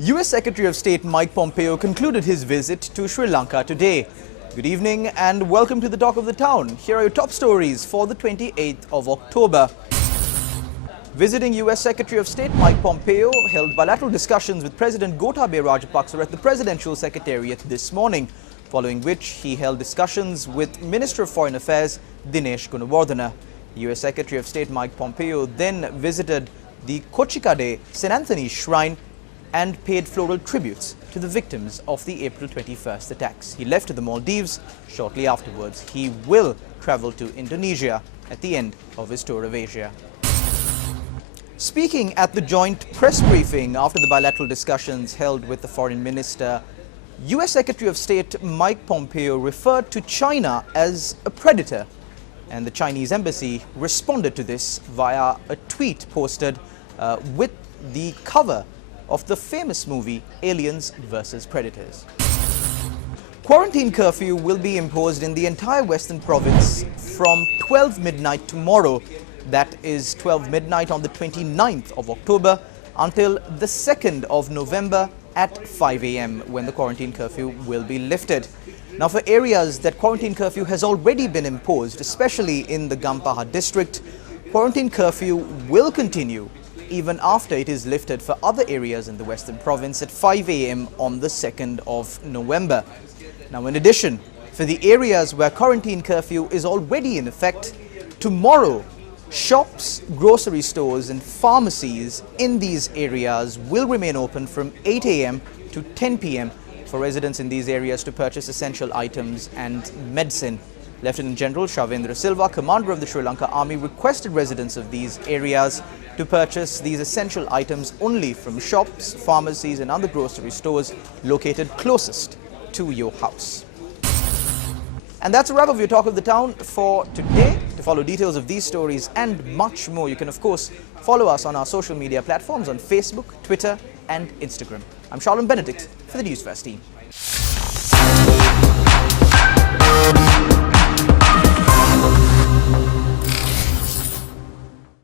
US Secretary of State Mike Pompeo concluded his visit to Sri Lanka today. Good evening and welcome to the Talk of the Town. Here are your top stories for the 28th of October. Visiting US Secretary of State Mike Pompeo held bilateral discussions with President Gotabaya Rajapaksa at the Presidential Secretariat this morning, following which he held discussions with Minister of Foreign Affairs Dinesh Gunawardena. US Secretary of State Mike Pompeo then visited the Kochikade St. Anthony Shrine and paid floral tributes to the victims of the April 21st attacks. He left to the Maldives shortly afterwards. He will travel to Indonesia at the end of his tour of Asia. Speaking at the joint press briefing after the bilateral discussions held with the Foreign Minister, US Secretary of State Mike Pompeo referred to China as a predator, and the Chinese embassy responded to this via a tweet posted with the cover of the famous movie Aliens vs. Predators. Quarantine curfew will be imposed in the entire Western Province from 12 midnight tomorrow, that is 12 midnight on the 29th of October, until the 2nd of November at 5 a.m. when the quarantine curfew will be lifted. Now, for areas that quarantine curfew has already been imposed, especially in the Gampaha district, quarantine curfew will continue even after it is lifted for other areas in the Western Province at 5 a.m. on the 2nd of November. Now, in addition, for the areas where quarantine curfew is already in effect, tomorrow, shops, grocery stores and pharmacies in these areas will remain open from 8 a.m. to 10 p.m. for residents in these areas to purchase essential items and medicine. Lieutenant General Shavendra Silva, commander of the Sri Lanka Army, requested residents of these areas to purchase these essential items only from shops, pharmacies and other grocery stores located closest to your house. And that's a wrap of your Talk of the Town for today. To follow details of these stories and much more, you can of course follow us on our social media platforms on Facebook, Twitter and Instagram. I'm Shalom Benedict for the Newsfirst team.